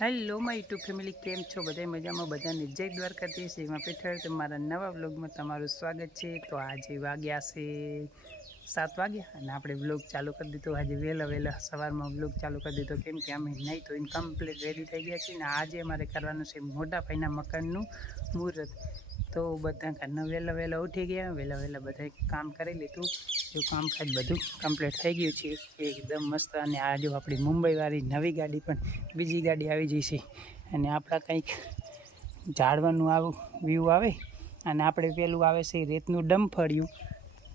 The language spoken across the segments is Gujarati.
હેલો, માય યુટ્યુબ ફેમિલી, કેમ છો? બધા મજામાં, બધાને જય દ્વારકાથી એમાં પેઠળ. તમારા નવા વ્લોગમાં તમારું સ્વાગત છે. તો આજે વાગ્યા છે સાત વાગ્યા અને આપણે વ્લોગ ચાલુ કરી દીધો. આજે વહેલા વહેલા સવારમાં વ્લોગ ચાલુ કરી દીધો. કેમ કે અમે નહીં તો એને કમ્પ્લીટ રેડી થઈ ગયા છીએ ને આજે અમારે કરવાનું છે મોટા ભાઈના મકાનનું મુહૂર્ત. તો બધા ઘરના વહેલા વહેલા ઉઠી ગયા. વહેલા વહેલા બધા કામ કરી લીધું. એવું કામકાજ બધું કમ્પ્લીટ થઈ ગયું છે, એકદમ મસ્ત. અને આ જો આપણી મુંબઈવાળી નવી ગાડી પણ બીજી ગાડી આવી જઈ છે. અને આપણા કંઈક ઝાડવાનું આવું વ્યૂ આવે. અને આપણે પેલું આવે છે રેતનું ડમફળિયું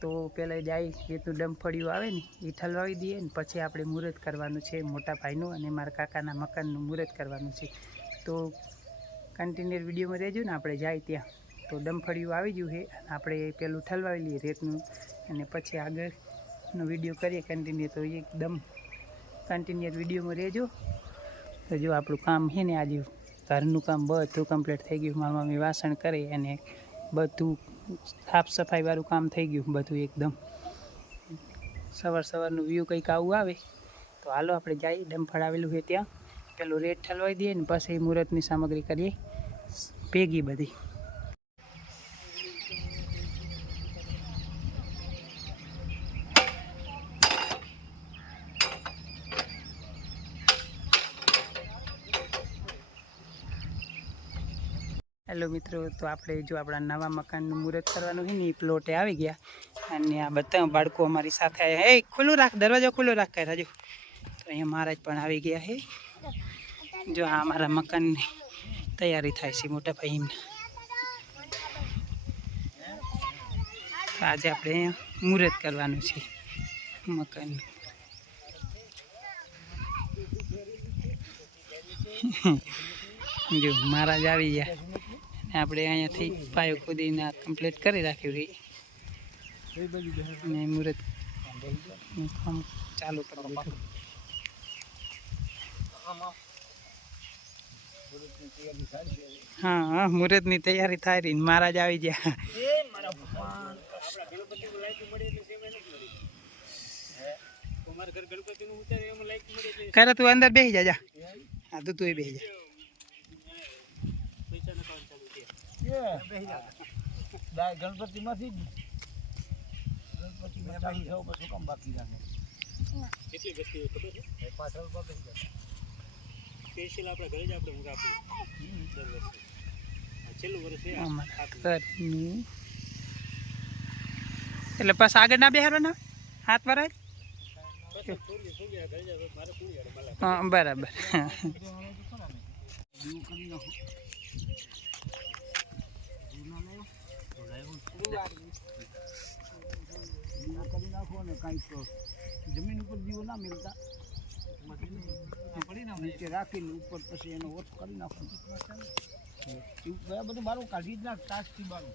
તો પહેલાં જાય રેતનું ડમફળિયું આવે ને, એ ઠલવાવી દઈએ ને, પછી આપણે મુહૂર્ત કરવાનું છે મોટા ભાઈનું અને મારા કાકાના મકાનનું મુહૂર્ત કરવાનું છે. તો કન્ટિન્યુ વિડીયોમાં રહેજો ને, આપણે જાય ત્યાં. તો ડમફળિયું આવી ગયું છે, અને આપણે પેલું ઠલવાવી લઈએ રેતનું. અને પછી આગળનો વીડિયો કરીએ કન્ટિન્યુ તો એકદમ કન્ટિન્યુ વિડીયોમાં રહેજો. તો જો આપણું કામ છે ને, આજે ઘરનું કામ બધું કમ્પ્લીટ થઈ ગયું. મારા મમ્મી વાસણ કરે અને બધું સાફ સફાઈવાળું કામ થઈ ગયું, બધું એકદમ. સવાર સવારનું વ્યૂ કંઈક આવું આવે, તો હાલો આપણે જઈએ. ડમફળ આવેલું છે ત્યાં. પેલું રેટ ઠલવાઈ દઈએ ને, પછી મુહૂર્તની સામગ્રી કરીએ. ભેગી બધી. હેલો મિત્રો, તો આપણે જો આપણા નવા મકાનનું મુહૂર્ત કરવાનું છે ને, એ પ્લોટે આવી ગયા. અને આ બધા બાળકો અમારી સાથે આવ્યા હે, ખુલ્લું રાખ, દરવાજો ખુલ્લો રાખ, કહે રાજુ. તો અહીંયા મહારાજ પણ આવી ગયા છે. જો આ અમારા મકાનની તૈયારી થાય છે મોટા ભાઈ એમને. તો આજે આપણે મુહૂર્ત કરવાનું છે મકાનનું. જો મહારાજ આવી ગયા. આપણે અહીંયાથી પાયો ખોદીને કમ્પ્લીટ કરી રાખ્યું રહી અને મુહૂર્ત કામ ચાલુ કરવા હા હા મુહૂર્તની તૈયારી થાય રહી મહારાજ આવી ગયા. કરે તું અંદર બેસી જા જા હા તું તું બેસી જા. ગણપતિ માંથી ગણપતિ શું કામ બાકી રાખે. કેટલી વસ્તી ખબર છે? જાય સ્પેશિયલ આપણે ઘરે જ આપણે ઊંઘ આપીએ. દર વર્ષે. છેલ્લું વર્ષ એટલે પાછા આગળ ના બેહારવાના હાથ વરાય? પછી હા બરાબર એવું કરી નાખો કાંઈક જમીન ઉપર દીવો ના મેળતા નીચે રાખીને ઉપર પછી એનો ઓછ કરી નાખો. બધું મારું કાઢી જ નાખ, તાજથી બારું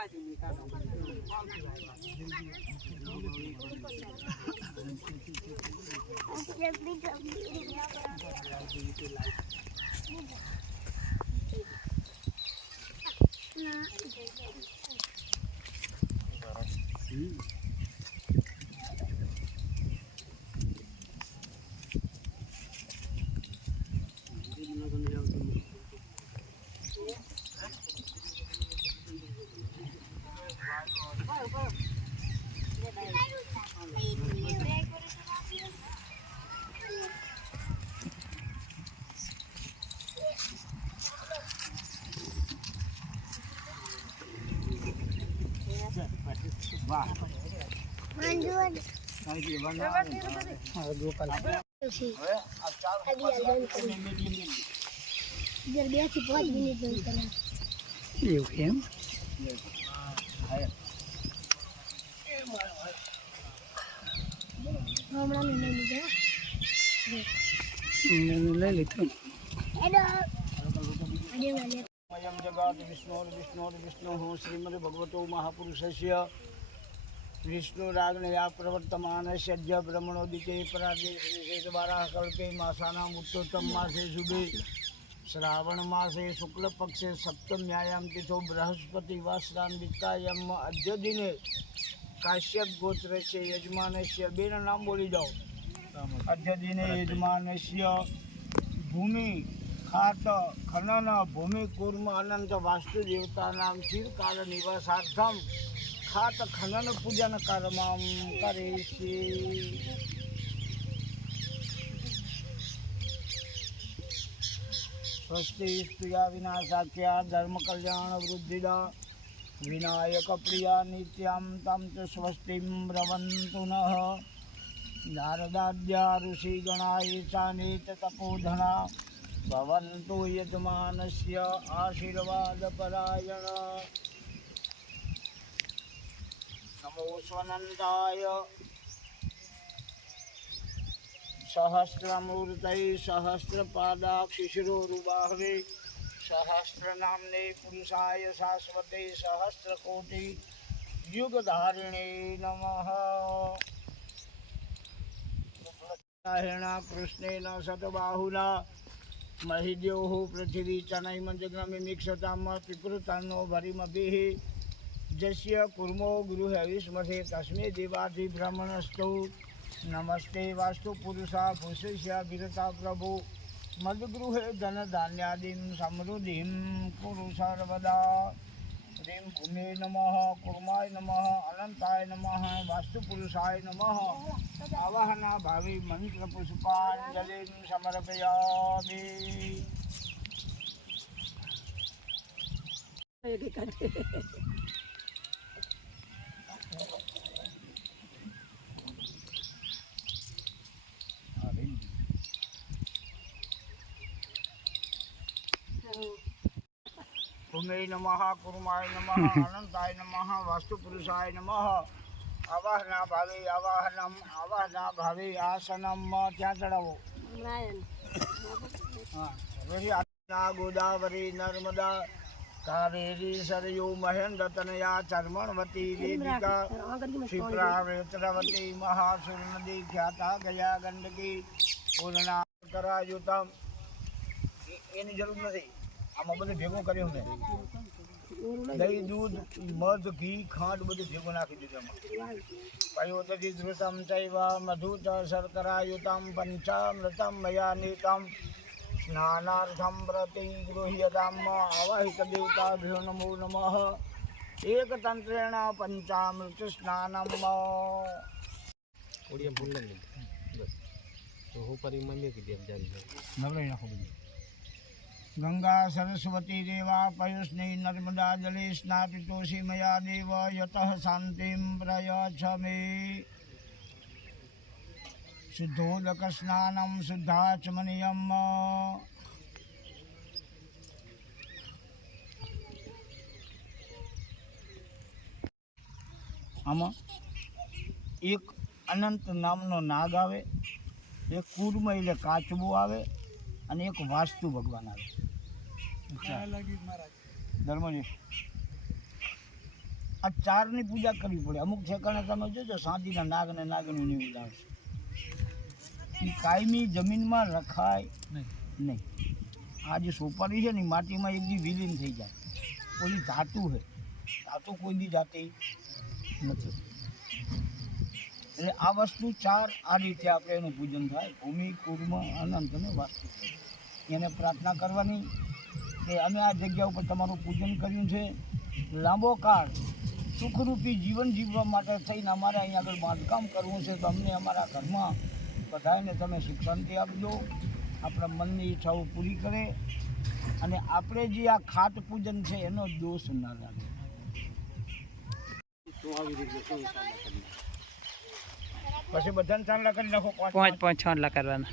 જાય ભયા આ બાજુ નીકાળો વાહ મંજૂર કાંઈ બનાવે હા ગોપાલ હવે આ ચાર મીડિયમ ઇધર બેથી પાંચ મિનિટ બંધ કરા એવું એમ? લઈ વિષ્ણુર વિષ્ણુર વિષ્ણુ શ્રીમદ ભગવતો મહાપુરુષસ્ય વિષ્ણુરાગ્નયા પ્રવર્તમાનસ્ય સજ્જ બ્રહ્મણોદિતે પરાદે શ્રી દ્વારા કલ્પે માસાના ઉત્તોત્તમ માસે શુભે. શ્રાવણ માસે શુક્લ પક્ષે સપ્તમ્યાયામ તિથો બૃહસ્પતિ વાસરામ વિત્તાયમ અધ્ય દિને કાશ્યપ ગોત્રસ્ય યજમાનસ્ય બેન નામ બોલી જાઓ અધ્ય દિને યજમાનસ્ય ભૂમિ ખાત ખનન ભૂમિ કુર્મ અનંત વાસ્તુ દેવતાનામ ચિરકાલ નિવાસાર્થમ. ખાત ખનન પૂજન કર્મ કરે છે સ્વસ્તિ સ્તુયા વિનાશાખ્યા ધર્મ કલ્યાણ વૃદ્ધિદા. વિનાયક પ્રિયા નિત્યમ તમ ચ સ્વસ્તિમ રવંતુ નઃ. નારદાદ્યા ઋષિગણાય ચાનેત તપોધના. નમો સ્વનંદાય સહસ્ત્રમૂર્તય સહસ્ત્રપાદાક્ષિશિરોરુબાહવે સહસ્ત્રનામને પુરુષાય શાશ્વતે સહસ્ત્રકોટિ યુગધારિણે નમઃ હેણા કૃષ્ણેન સતબાહુના મહિદ્યો પૃથિવી ચનૈમ જગ્રમિમિક્ષતામ પિપૃતનો ભરીમભિ જસ્ય કુર્મો ગુરુ હવિષ્મથે તસ્મે દેવાધિ બ્રાહ્મણસ્તુ નમસ્તે વાસ્તુ પુરુષા ભૂષિષ્ય વિરતા પ્રભુ મદગૃહે ધન ધાન્યાદિમ સમૃદ્ધિમ કુરુ સર્વદા શ્રીમ ભૂમિ નમ કુર્માય નમ અનંતાય નમ વાસ્તુપુરુષાય નમ આવાહના ભાવિ મંત્ર પુષ્પાંજલિ સમર્પયામી કાઢે ભૂમે નમઃ કુરુમાય નમઃ અનંતાય નમઃ વાસ્તુપુરુષાય નમઃ આવાહના ભાવે આવાહનમ આવાહના ભાવે આસનમ ક્યાં ચડાવો હા ગોદાવરી નર્મદા કાવેરી સરયુ મહેન્દ્ર તનયા ચર્મણવતી વેદિકા ક્ષિપ્રા વેત્રવતી મહાસુર નદી ખ્યાતા ગયા ગંડકી પૂર્ણા કરાયુતમ એની જરૂર નથી આમાં બધું ભેગું કર્યું મેં. દહીં દૂધ મધ ઘી ખાંડ બધું ભેગું નાખી દીધું એમાં. પયોતથી ધૃતમ ચૈવ મધુત શર્કરાયુતમ પંચામૃતમ મયા નીતમ સ્નાનાર્થમ પ્રતિ ગૃહ્યતામ આવાહિત દેવતાભ્યો નમો નમઃ. એકતંત્રેણ પંચામૃત સ્નાનમ. ઓડિયા ભૂલ નહીં બસ. તો હું પરિમાન્ય કીધી એમ જાણી નવરાઈ નાખો બધું. ગંગા સરસ્વતી દેવા પયુષ્ણી નર્મદા જલે સ્નાપિતોષી મયા દેવ યત શાંતિમ પ્રયચ્છ મે શુદ્ધોદક સ્નાનમ શુદ્ધાચમનિયમ આમાં એક અનંત નામનો નાગ આવે એક કુર્મ એટલે કાચબો આવે અને એક વાસ્તુ ભગવાન આવે ધર્મજી. આ ચારની પૂજા કરવી પડે. અમુક ઠેકાણે તમે જોજો સાંજના નાગની ઉદાહરણ એ કાયમી જમીનમાં રખાય નહીં. આ જે સોપારી છે ને માટીમાં એક દી વિલીન થઈ જાય. ઓલી ધાતુ છે. ધાતુ કોઈ દી જાતી નથી. એટલે આ વસ્તુ ચાર આ રીતે આપણે એનું પૂજન થાય. ભૂમિ કુર્મ અનંત અને વાસ્તુ. એને પ્રાર્થના કરવાની કે અમે આ જગ્યા ઉપર તમારું પૂજન કર્યું છે. લાંબો કાળ સુખરૂપી જીવન જીવવા માટે થઈને અમારે અહીંયા આગળ બાંધકામ કરવું છે તો અમને અમારા ઘરમાં બધાને તમે શિક્ષણથી આપજો. આપણા મનની ઈચ્છાઓ પૂરી કરે અને આપણે જે આ ખાટ પૂજન છે એનો દોષ ના લાગે. પછી બધાને ચાંદલા કરી નાખો પાંચ પાંચ છ કરવાના.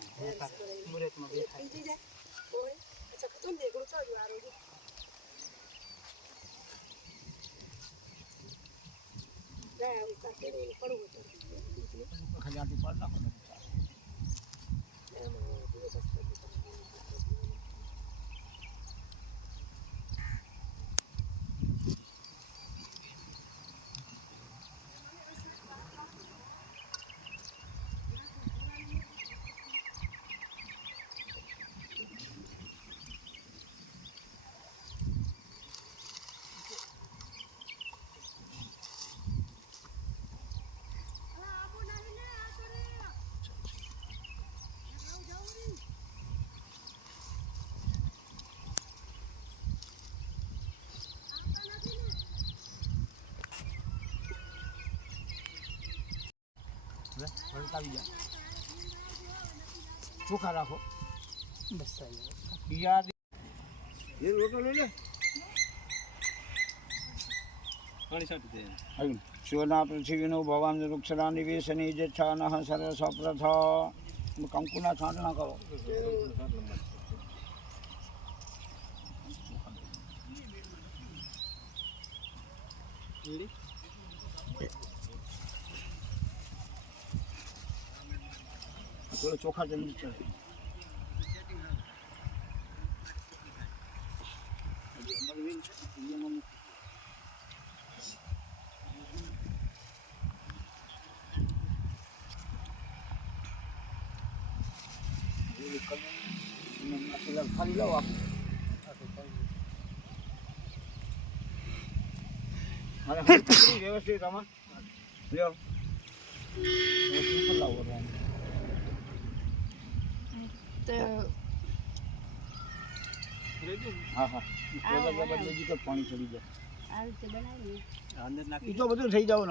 રહે. બસ પર ખજાથી પાડ નાખો ને વળતાવી જાય ચોખા રાખો. બસ યાદ એ રોટો લઈ લે. પાણી છાંટી શિવના પૃથ્વીનો ભવાન વૃક્ષરા નિવેશની જે છાન સર્વ સપ્રથ કંકુના છાંટણા કરો. થોડો ચોખા વેલ છે. ખાલી લાવો આપો મારે હાથ પકડી વ્યવસ્થિત આમાં લ્યો લાવો. હા હા. પાણી ચડી જાય. તો બધું થઈ જાવ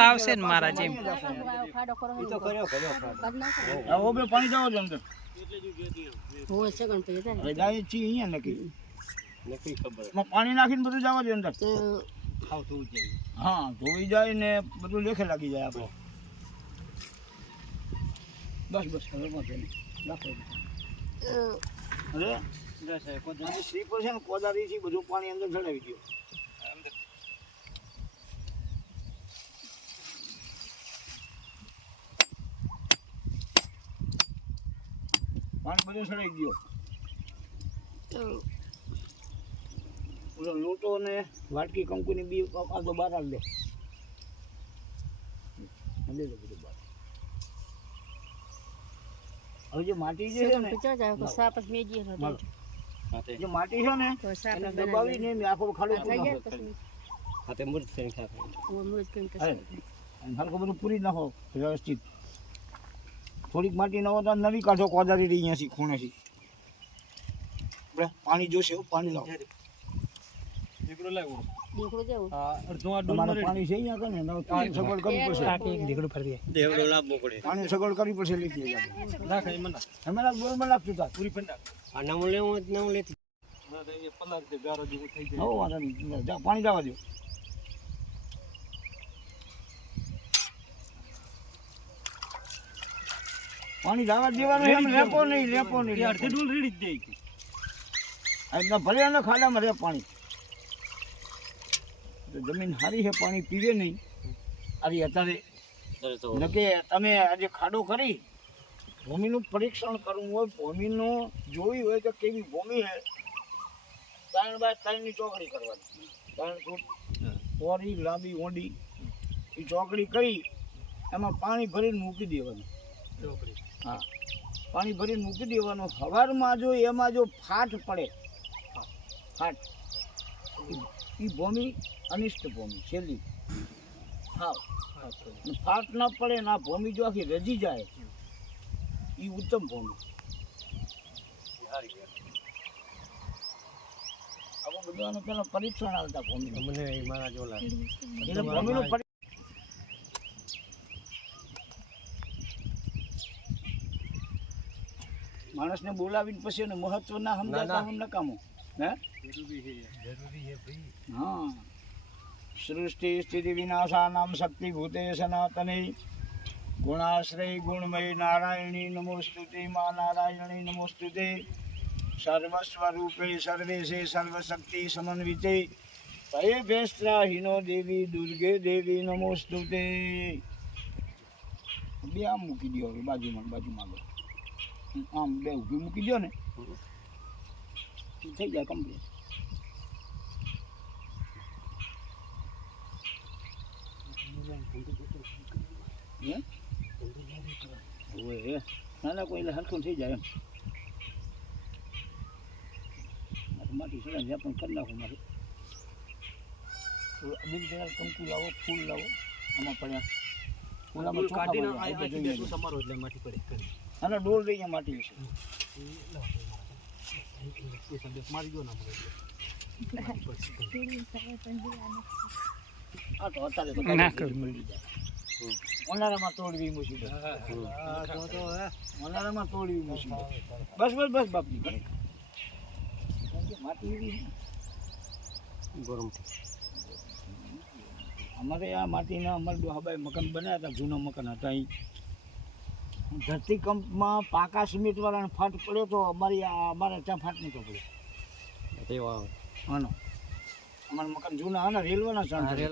આવશે ને મારા જેમ. જાવ અંદર. નાખીને બધું જવા દે અંદર. હા ધોઈ જાય ને બધું લેખે લાગી જાય આપણે. બસ બસ હવે સ્લીપર છે બધું પાણી અંદર ચડાવી દો પાણી બધું ચડાવી દો ઓલો લોટો ને વાટકી કંકુની બી આ તો બહાર આવી લઈ બધું બહાર હવે જે માટી જે છે ને સાપ જ મેજી જે માટી છે ને એને દબાવીને મેં આખો ખાલી પૂરી નાખો ખાતે મૃત કરીને ખાતે હાલે. અને હલકો બધું પૂરી નાખો વ્યવસ્થિત. થોડીક માટી નવો તો નવી કાઢો કોદારી રહી અહીંયાથી ખૂણેથી. લે, પાણી જોશે પાણી લાવો. દીકરો લાવો. જેવું. અડધો આ પાણી છે અહીંયા કને નવ પાણી સગવડ કરવી પડશે. કાકી એક દીકડું ફરી દેવડો લાવવો પડે પાણી સગવડ કરવી પડશે લીધી નાખ એ મને અમે બોલમાં લાગતું તા પૂરી પંડા આ નામ લેવું હોય લેતી. ના તો એ પલાક દે ગારો જેવું થઈ જાય. હો વાંધો નહીં. જા, પાણી જવા દો પાણી જવા દેવાનું એમ લેપો નહીં લેપો નહીં અડધી ડોલ રેડી જ દે. ભલે એને ખાડામાં રહે પાણી. તો જમીન સારી છે પાણી પીવે નહીં. આરી અત્યારે નકે તમે આજે ખાડો કરી ભૂમિનું પરીક્ષણ કરવું હોય ભૂમિનું જોવી હોય તો કેવી ભૂમિ છે ત્રણ બાય ત્રણની ચોકડી કરવાની. ત્રણ ફૂટ ઓરી લાંબી ઊંડી એ ચોકડી કરી એમાં પાણી ભરીને મૂકી દેવાનું. ચોકડી. હા. પાણી ભરીને મૂકી દેવાનું. સવારમાં જો એમાં જો ફાટ પડે ફાટ એ ભૂમિ અનિષ્ટ ભૂમિ છેલ્લી. હા. ને ફાટ ના પડે ને આ ભૂમિ જો આખી રજી જાય એ ઉત્તમ ભૂમિ. આવું બધું આનું પેલા પરીક્ષણ આવતા ભૂમિ. મને મારા જોલા એટલે ભૂમિનું માણસને બોલાવીને પછી એનું મહત્વ ના સમજાતા હું નકામું. હે? હા. સૃષ્ટિ સ્થિતિ વિનાશાનામ શક્તિભૂતે સનાતની ગુણાશ્રય ગુણમય નારાયણી નમોસ્તુતે મા નારાયણી નમોસ્તુતે સર્વસ્વરૂપે સર્વેશે સર્વશક્તિ સમન્વિતે ભય ભેસ્ત્રાહીનો દેવી દુર્ગે દેવી નમોસ્તુતે બે આમ મૂકી દો હવે બાજુમાં બાજુમાં આમ બે ઊભી મૂકી દો ને થઈ જાય કમ્પ્લીટ હે. ના ના કોઈ હરખું થઈ જાય એમ માટી સળંગ છે પણ કરી નાખું મારે બીજી પેલા કંકુ લાવો ફૂલ લાવો આમાં પડ્યા ચોખા કાઢીને તમારો એટલે માટી પડે કરી અને ડોલ રહી અહીંયા માટી વિશે મારી ગયો ના મળે આ તો અત્યારે તો ના કરું. મળી જાય. ઉનાળામાં તોડવી તો ઉનાળામાં તોડવી મુસીબત બસ બસ બસ બાપની. માટી એવી ગરમ અમારે આ માટીના અમારે ડોહાબાઈ મકાન બનાવ્યા હતા જૂના મકાન હતા અહીં. ધરતીકંપમાં પાકા સિમેન્ટ વાળાને ફાટ પડ્યો તો અમારી આ અમારે ત્યાં ફાટ નહોતો પડ્યો. તેવા આનો. અમારા મકાન જૂના હા ને રેલવેના ચાણ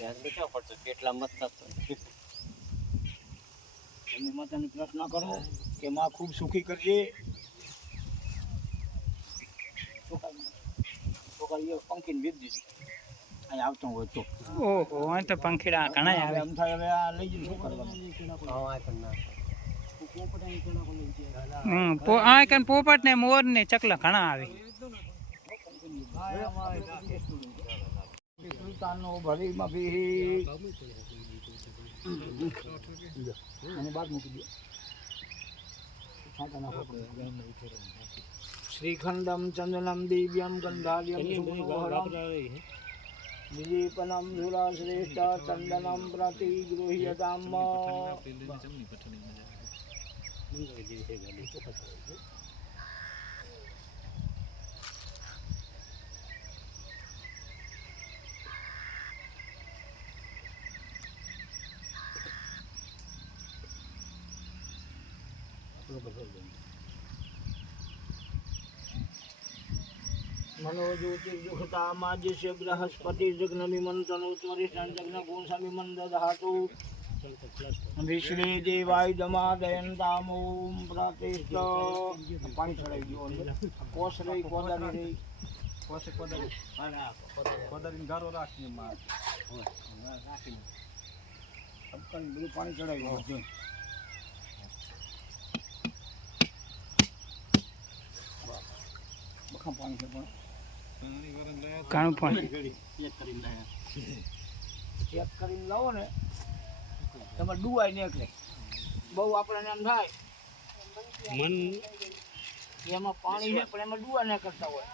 ધ્યાન બેઠા પડતો કેટલા મત થતો એમની માતાને પ્રાર્થના કરો કે માં ખૂબ સુખી કરજે. છોકરા- પંખીને વીજ દીધી. અહીં આવતો હોય તો. ઓહો અહીં તો પંખીડા ઘણા આવે. એમ થાય હવે આ લઈ જઈને શું કરવાનું પોપટ ને મોર ને ચકલા ઘણા આવે. સુલતાનનો ભરીમાં બી અને બાદ મૂકી દો શ્રીખંડમ ચંદનમ દિવ્યમ ગંધાર્યમ સુમનોહરમ દિલીપનમ ધુરા શ્રેષ્ઠ ચંદનમ પ્રતિ ગૃહ્યતામ જ્યોતિર્દુઃખતામાજ્ય બૃહસ્પતિ જગ્નમિમન તનોત્વરિષ્ઠં જગ્નગુણસમિમન દધાતુ વિશ્વે દેવાય દમાદયંતામ ઓમ પ્રતિષ્ઠ પાણી ચડાવી ગયો કોસ રહી કોદારી રહી કોસે કોદારી કોદારી ગારો રાખીને માર બધું પાણી ચડાવી ગયું બખા પાણી છે પણ. ઘણું પાણી. ચેક કરીને લાવો ને તમે ડુવાય નીકળે. બહુ આપણને એમ થાય. મન એમાં પાણી છે પણ એમાં ડુવા ના કરતા હોય.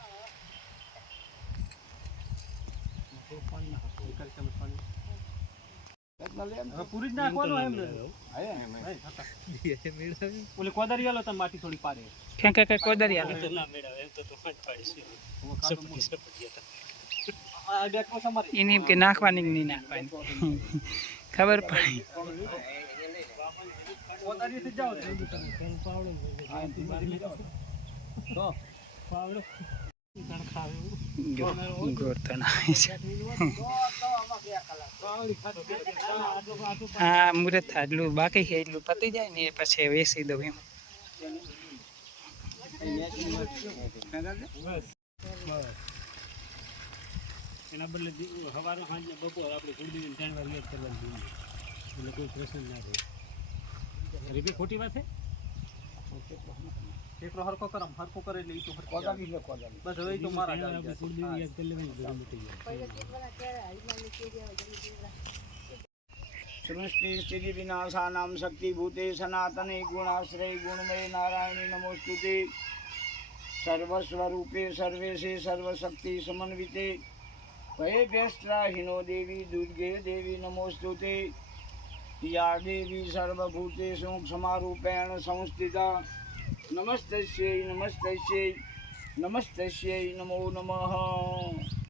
પૂરી જ નાખવાનું એમ ઓલે કોદારી આલો તમે માટી થોડી પાડે. કે ક્યાં ક્યાં કોદારી એને કે નાખવાની કે નહીં નાખવાની. ખબર પડે. કોદારીથી જાઓ તો પાવડો. છે હા મુહૂર્ત થાય એટલું બાકી છે, એટલું પતી જાય ને પછી વેસી દઉં એમ. એના બદલે સવારે સાંજે બપોર આપણે ગુરદીને ત્રણ વાર લેટ કરવાની એટલે કોઈ પ્રશ્ન ના અરે ખોટી વાત છે એકલો હરખો કરમ હરખો કરે એટલે તો જાય. કોદાળી છે કોદાળી બસ હવે તો મારા જ આવી જશે. યાદ કરી લેવાની જરૂર જલ્દી સૃષ્ટિ સ્થિતિ વિનાશાનામ શક્તિ ભૂતે સનાતને ગુણાશ્રય ગુણમય નારાયણી નમોસ્તુતે. સર્વસ્વરૂપે સર્વેશે સર્વશક્તિ સમન્વિતે. ભયેભ્યસ્ત્રાહિનો દેવી દુર્ગે દેવી નમોસ્તુતે. યા દેવી સર્વભૂતેષુ ક્ષમારૂપેણ સંસ્થિતા નમસ્તસ્યૈ નમસ્તસ્યૈ નમસ્તસ્યૈ નમો નમઃ